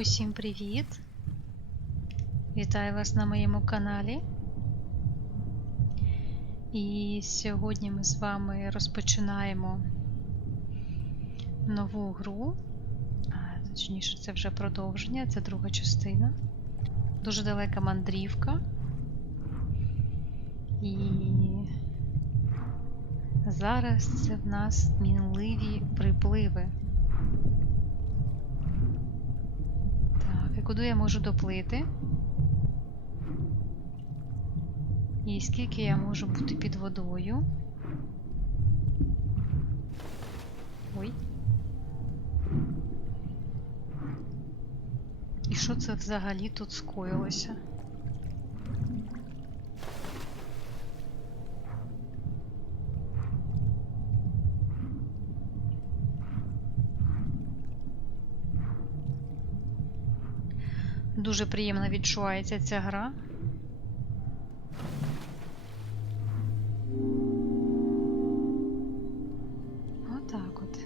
Усім привіт! Вітаю вас на моєму каналі. І сьогодні ми з вами розпочинаємо нову гру. Точніше, це вже продовження, це друга частина. Дуже далека мандрівка. І зараз це в нас мінливі припливи. Куди я можу доплити? І скільки я можу бути під водою? Ой. І що це взагалі тут скоїлося? Дуже приємно відчувається ця гра. Отак от.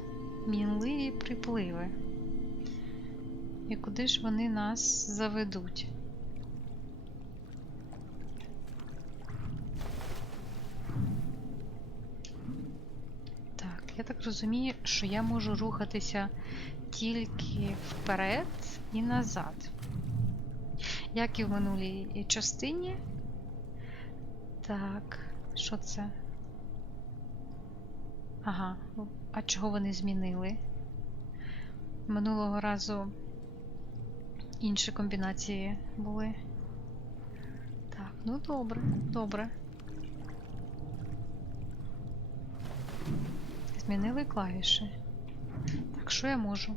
Мінливі припливи. І куди ж вони нас заведуть? Так, я так розумію, що я можу рухатися тільки вперед і назад. Як і в минулій частині. Так, що це? Ага, а чого вони змінили? Минулого разу інші комбінації були. Так, ну добре, добре. Змінили клавіші. Так, що я можу?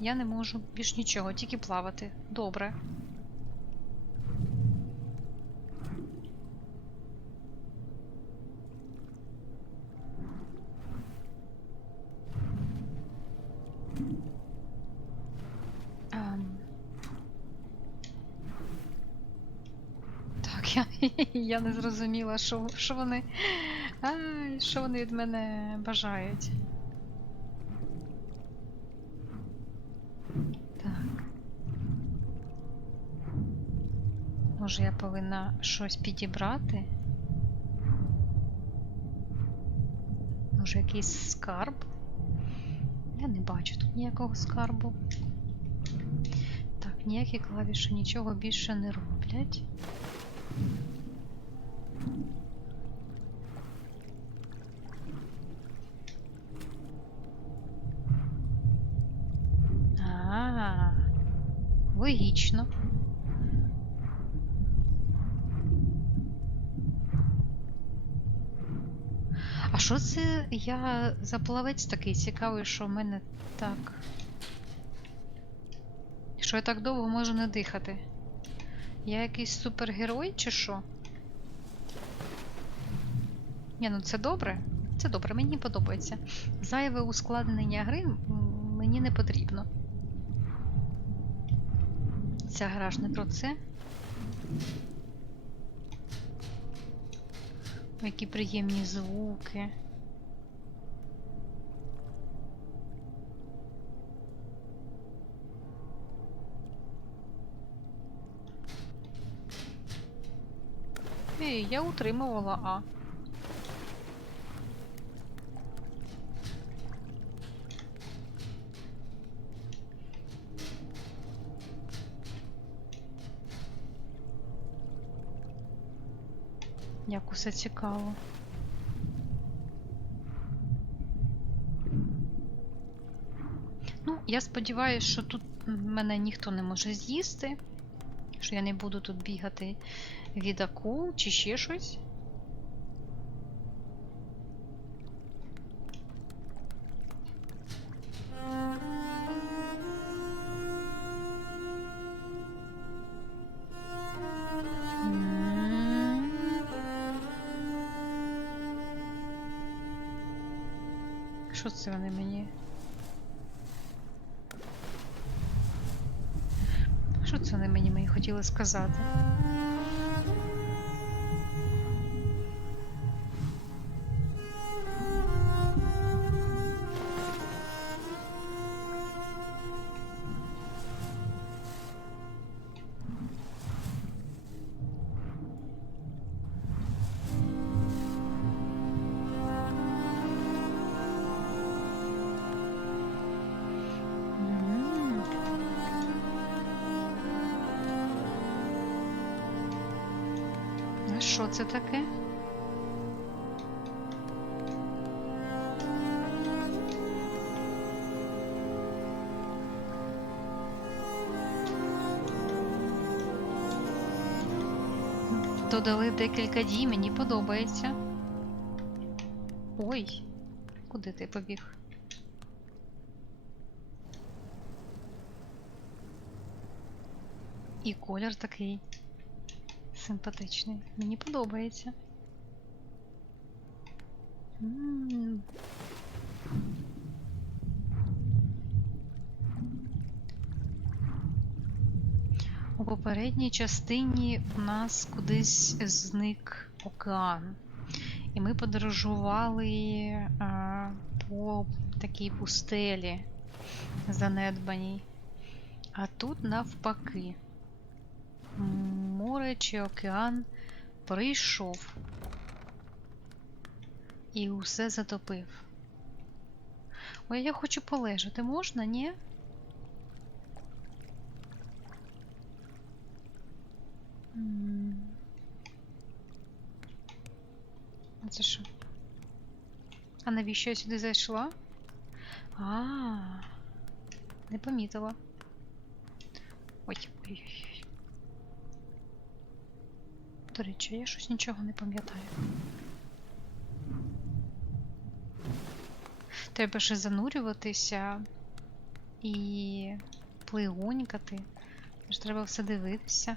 Я не можу більш нічого, тільки плавати. Добре. Ем. Так, я, я не зрозуміла, що, що вони. Ай, що вони від мене бажають. Так. Може, я повинна щось підібрати? Може, якийсь скарб? Я не бачу тут ніякого скарбу. Так, ніякі клавіші нічого більше не роблять. А, логічно. А що це я за плавець такий цікавий, що в мене так. Що я так довго можу не дихати? Я якийсь супергерой чи що? Ні, ну це добре. Це добре, мені подобається. Зайве ускладнення гри мені не потрібно. Ця гра ж не це. Які приємні звуки. Ей, я утримувала А. Усе цікаво. Ну, я сподіваюся, що тут мене ніхто не може з'їсти, що я не буду тут бігати від акул чи ще щось. Що це вони мені? Що це вони мені мені хотіли сказати? Що це таке? Додали декілька дій, мені подобається. Ой, куди ти побіг? І колір такий симпатичний. Мені подобається. У попередній частині у нас кудись зник океан. І ми подорожували а, по такій пустелі занедбаній. А тут навпаки. Море чи океан прийшов і усе затопив. Ой, я хочу полежати, можна, ні? А це що? А навіщо я сюди зайшла? А, не помітила. Ой, ой, ой, ой. До речі, я щось нічого не пам'ятаю. Треба ще занурюватися і плигонькати. Ж треба все дивитися.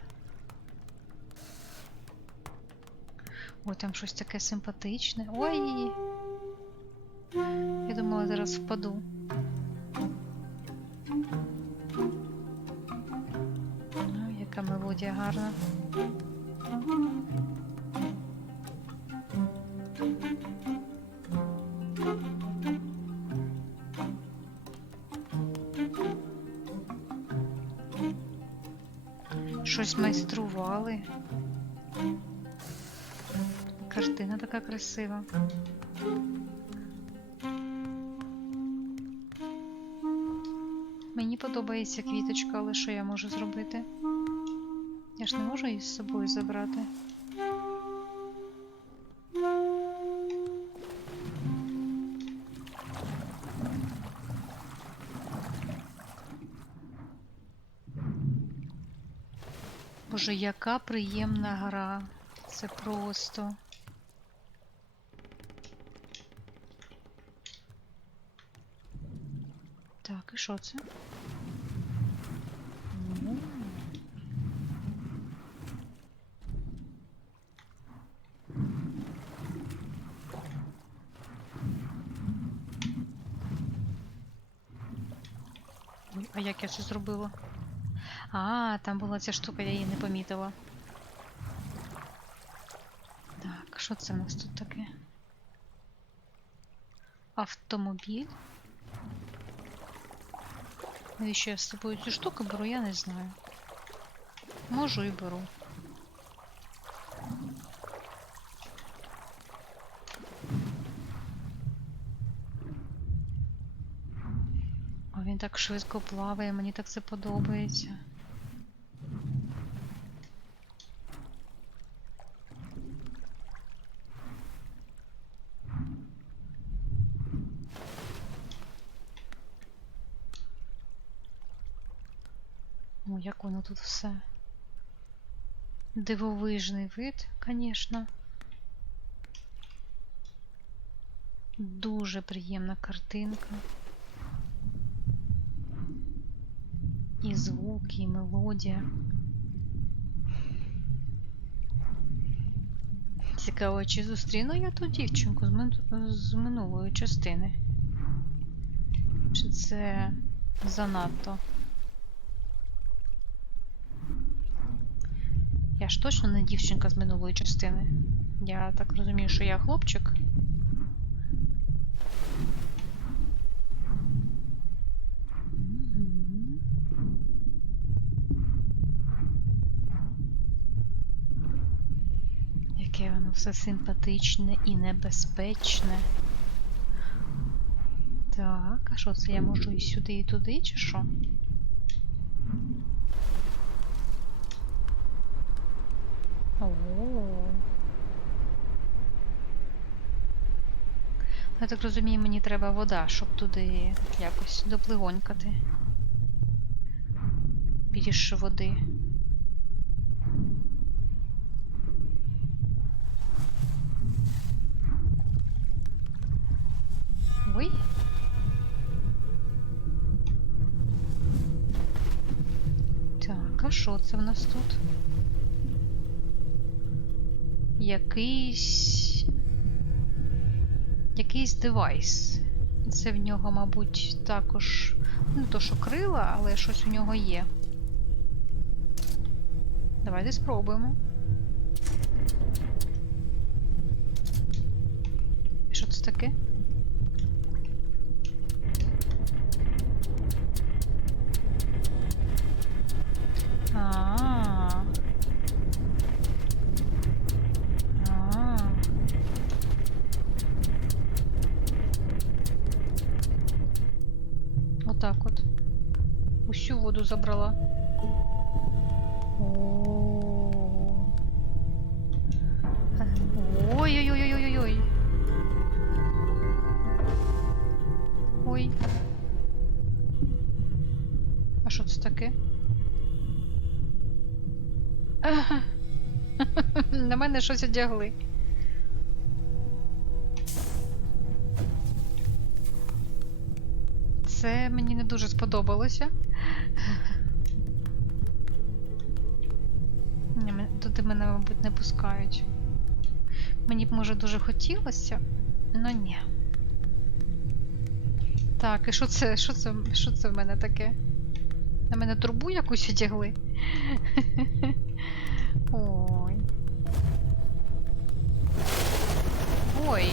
Ой, там щось таке симпатичне. Ой! Я думала, зараз впаду. Ну, яка мелодія гарна. Щось майстрували. Картина така красива. Мені подобається квіточка, але що я можу зробити? Я ж не можу її з собою забрати. Боже, яка приємна гра. Це просто. Так, і що це? Ой, а як я це зробила? А, там була ця штука, я її не помітила. Так, що це у нас тут таке? Автомобіль. Навіщо я з собою цю штуку беру, я не знаю. Можу і беру. Так швидко плаває, мені так це подобається. О, як воно тут все. Дивовижний вид, звісно. Дуже приємна картинка. І звуки, і мелодія. Цікаво, чи зустріну я ту дівчинку з, мин- з минулої частини? Чи це занадто? Я ж точно не дівчинка з минулої частини. Я так розумію, що я хлопчик. таке воно все симпатичне і небезпечне. Так, а що це я можу і сюди, і туди, чи що? О. Я так розумію, мені треба вода, щоб туди якось доплигонькати. Більше води. Ой. Так, а що це в нас тут? Якийсь. Якийсь девайс. Це в нього, мабуть, також. Ну, то, що крила, але щось у нього є. Давайте спробуємо. Що це таке? Отак от. Усю воду забрала. Ой-ой-ой-ой-ой-ой. Ой. А що це таке? На мене щось одягли. Дуже сподобалося. Туди мене, мабуть, не пускають. Мені б, може, дуже хотілося, але ні. Так, і що це? Що це, що це в мене таке? На мене трубу якусь одягли? Ой. Ой.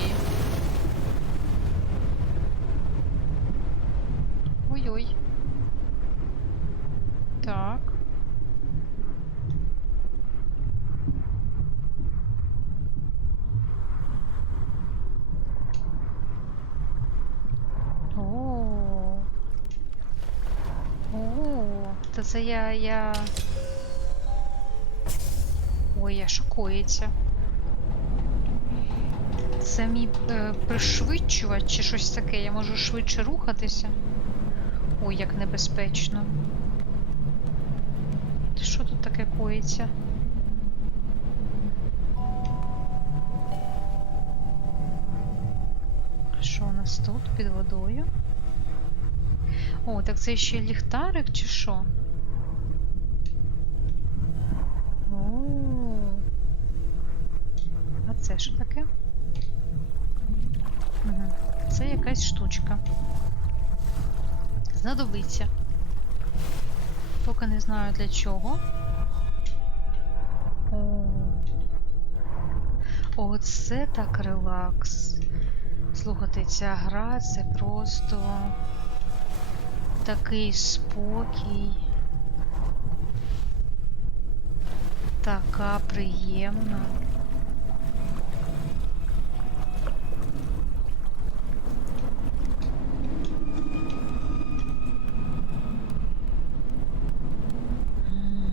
Ой-ой. Так. О. Та це я. я... Ой, я шокується. Це мій е, пришвидшувач чи щось таке. Я можу швидше рухатися. Ой, як небезпечно. Що тут таке коїться? Що у нас тут під водою? О, так це ще ліхтарик чи що? О. А це що таке? Угу. Це якась штучка. Знадобиться. Поки не знаю для чого. О. Оце так релакс. Слухайте, ця гра це просто такий спокій. Така приємна. М.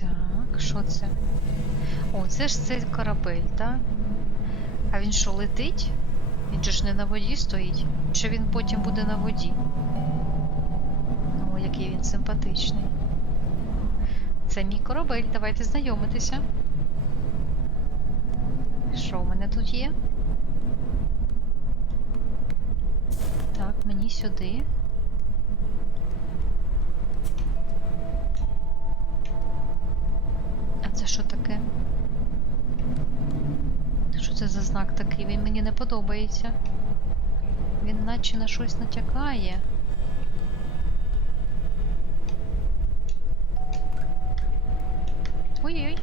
Так, що це? Це ж цей корабель, так? А він що, летить? Він же ж не на воді стоїть. Чи він потім буде на воді? О, який він симпатичний. Це мій корабель, давайте знайомитися. Що в мене тут є? Так, мені сюди. Подобається. Він наче на щось натякає. Ой-ой.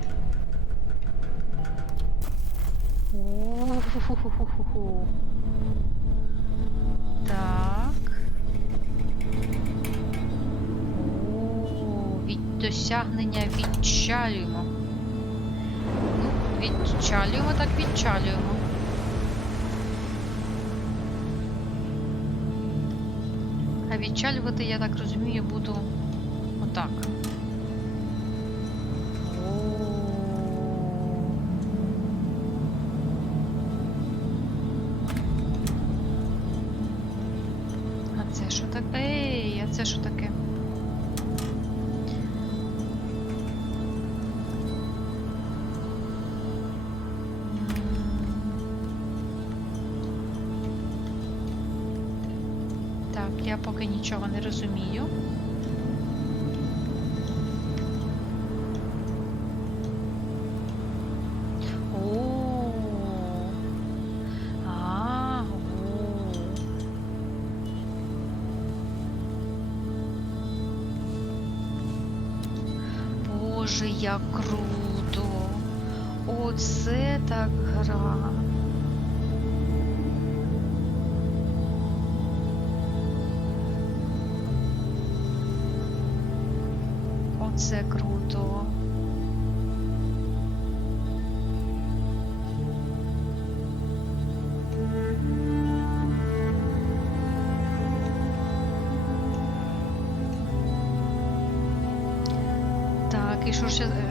Так. О, від досягнення відчалюємо. Ну, відчалюємо, так відчалюємо. Відчалювати, я так розумію, буду отак. Я поки нічого не розумію. Боже, як круто!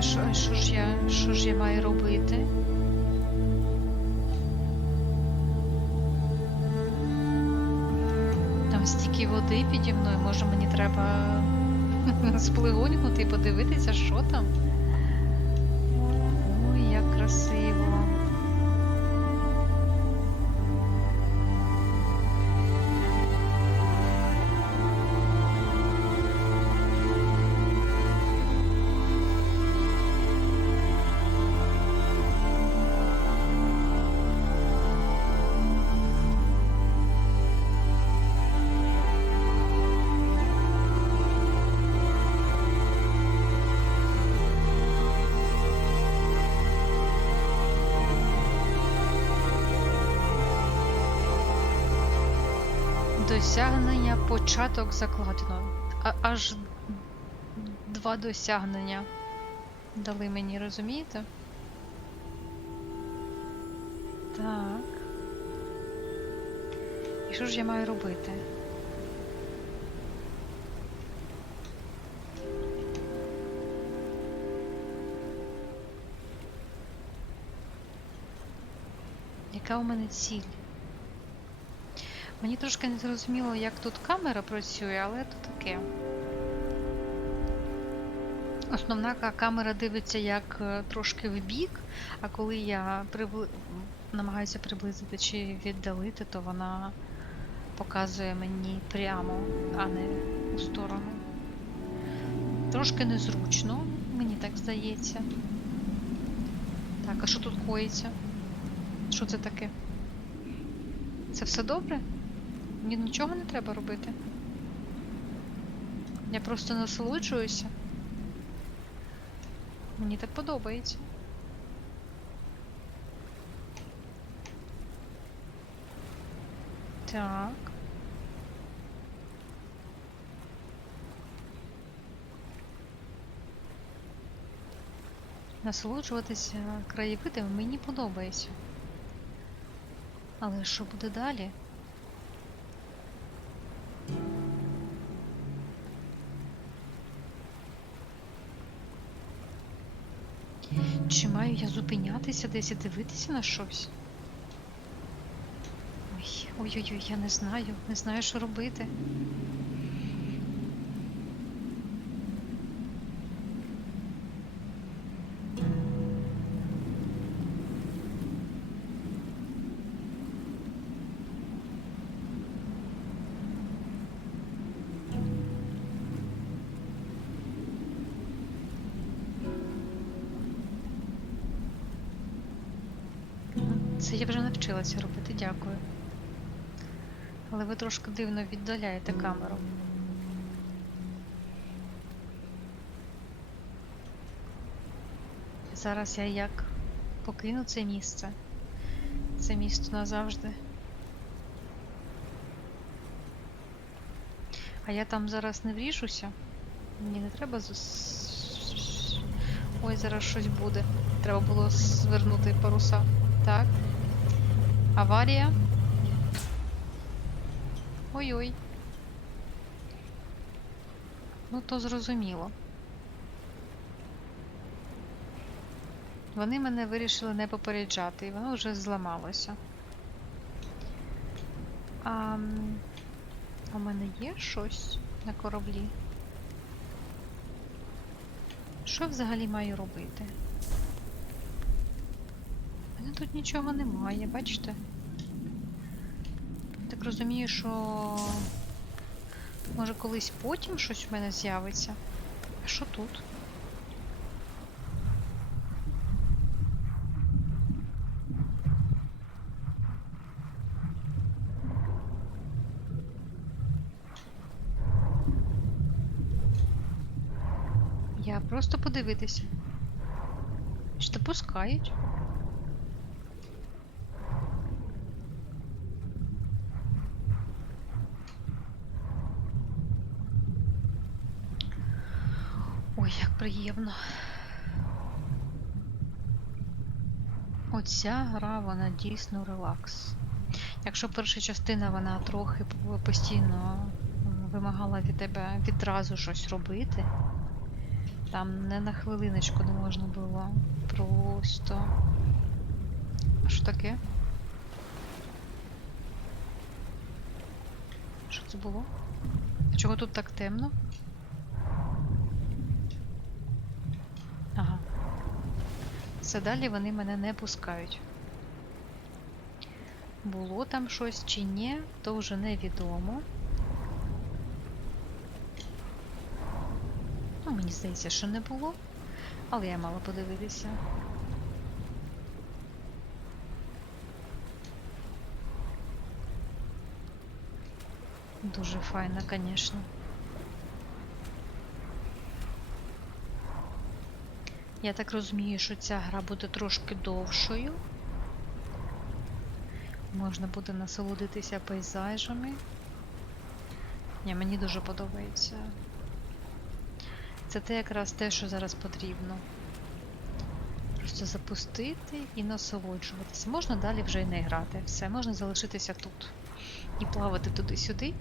Що, що ж я, що ж я маю робити? Там стільки води піді мною, може мені треба сплигонькнути і подивитися, що там. Ой, як красиво. Досягнення початок закладено. А, аж два досягнення дали мені, розумієте? Так. І що ж я маю робити? Яка у мене ціль? Мені трошки не зрозуміло, як тут камера працює, але то таке. Основна камера дивиться як е, трошки в бік, а коли я прибли... намагаюся приблизити чи віддалити, то вона показує мені прямо, а не у сторону. Трошки незручно, мені так здається. Так, а що тут коїться? Що це таке? Це все добре? Мені нічого не треба робити. Я просто насолоджуюся. Мені так подобається. Так. Насолоджуватися краєвидами мені подобається. Але що буде далі? Чи маю я зупинятися десь і дивитися на щось? Ой, ой-ой-ой, я не знаю, не знаю, що робити. Але ви трошки дивно віддаляєте камеру. Зараз я як покину це місце. Це місто назавжди. А я там зараз не вріжуся. Мені не треба з... Ой, зараз щось буде. Треба було звернути паруса. Так. Аварія. Ой-ой. Ну, то зрозуміло. Вони мене вирішили не попереджати, і воно вже зламалося. А, в мене є щось на кораблі? Що я взагалі маю робити? У мене тут нічого немає, бачите? Так розумію, що може колись потім щось в мене з'явиться. А що тут? Я просто подивитися. Чи то пускають? Ой, як приємно. Оця гра, вона дійсно релакс. Якщо перша частина вона трохи постійно вимагала від тебе відразу щось робити, там не на хвилиночку не можна було просто. Що таке? Що це було? Чого тут так темно? Ага. Все далі вони мене не пускають. Було там щось чи ні, то вже невідомо. Ну, мені здається, що не було, але я мала подивитися. Дуже файно, звісно. Я так розумію, що ця гра буде трошки довшою. Можна буде насолодитися пейзажами. Ні, мені дуже подобається. Це те якраз те, що зараз потрібно. Просто запустити і насолоджуватися. Можна далі вже й не грати. Все, можна залишитися тут. І плавати туди-сюди.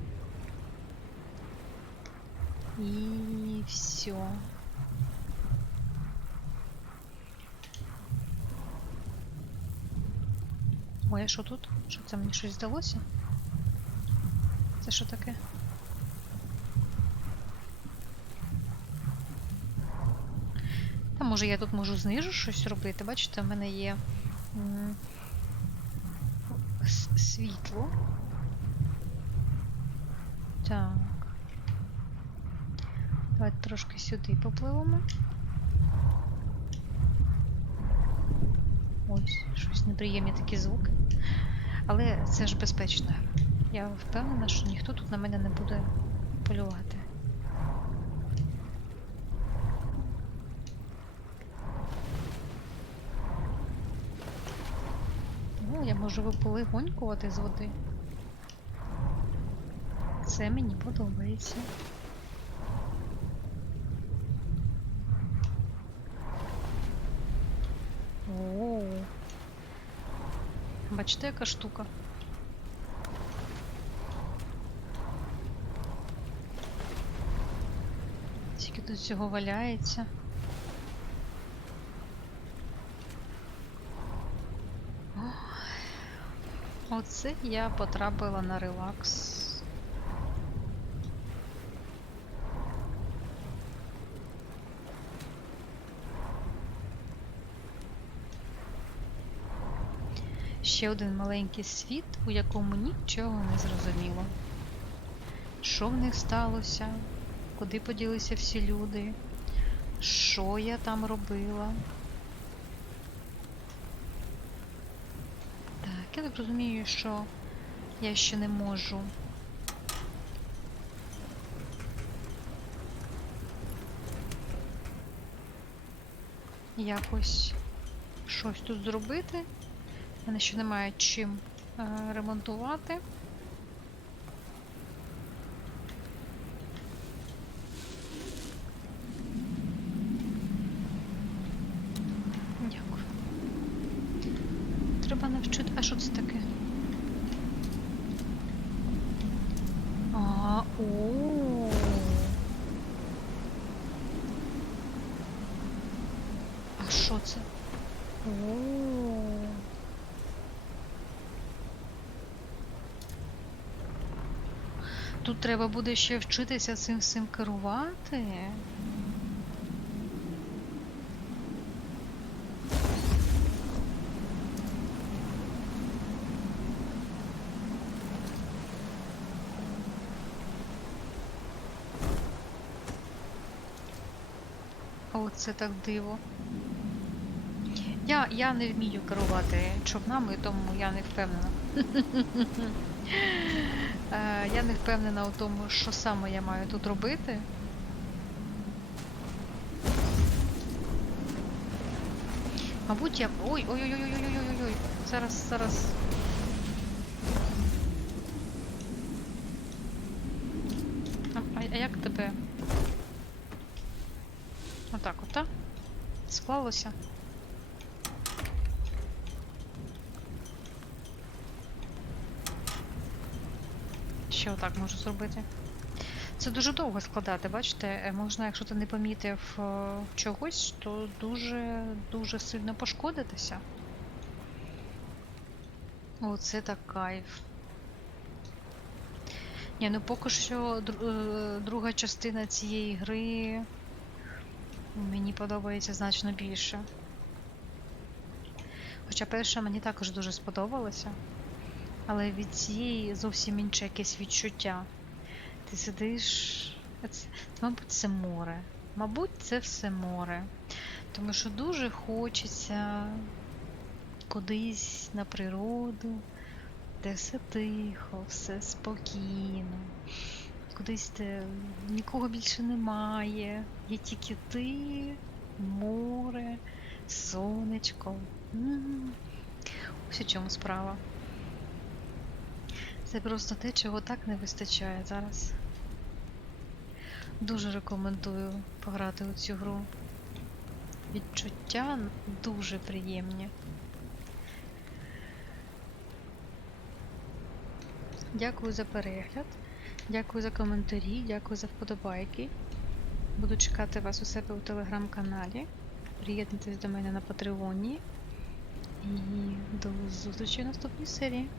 І все. Ой, а що тут? Що це мені щось здалося? Це що таке? Та може я тут можу знизу щось робити. Бачите, в мене є світло. Так. Давайте трошки сюди попливемо. Ось, щось неприємні такі звуки. Але це ж безпечна гра. Я впевнена, що ніхто тут на мене не буде полювати. Ну, я можу виполигонькувати з води. Це мені подобається. Бачите, яка штука? Тільки тут всього валяється. Оце я потрапила на релакс. Ще один маленький світ, у якому нічого не зрозуміло. Що в них сталося? Куди поділися всі люди? Що я там робила? Так, я так розумію, що я ще не можу. Якось щось тут зробити. Мене ще немає чим е, ремонтувати. Дякую. Треба навчити. А що це таке? А, о. А що це? О. тут треба буде ще вчитися цим всім керувати. Оце так диво. Я, я не вмію керувати човнами, тому я не впевнена. Е, Я не впевнена у тому, що саме я маю тут робити. Мабуть, я. Ой, ой, ой, ой, ой, ой, ой, ой. Зараз, зараз. А, а як тебе? Отак, от, так? Склалося. Ще отак можу зробити. Це дуже довго складати, бачите? Е, Можна, якщо ти не помітив е, чогось, то дуже дуже сильно пошкодитися. Оце так кайф. Ні, ну поки що е, друга частина цієї гри мені подобається значно більше. Хоча перша мені також дуже сподобалася. Але від цієї зовсім інше якесь відчуття. Ти сидиш. Це, мабуть, це море. Мабуть, це все море. Тому що дуже хочеться кудись на природу, де все тихо, все спокійно. Кудись де нікого більше немає. Є тільки ти, море, сонечко. Ось у чому справа. Це просто те, чого так не вистачає зараз. Дуже рекомендую пограти у цю гру. Відчуття дуже приємні. Дякую за перегляд, дякую за коментарі, дякую за вподобайки. Буду чекати вас у себе у телеграм-каналі. Приєднуйтесь до мене на Патреоні. І до зустрічі в наступній серії.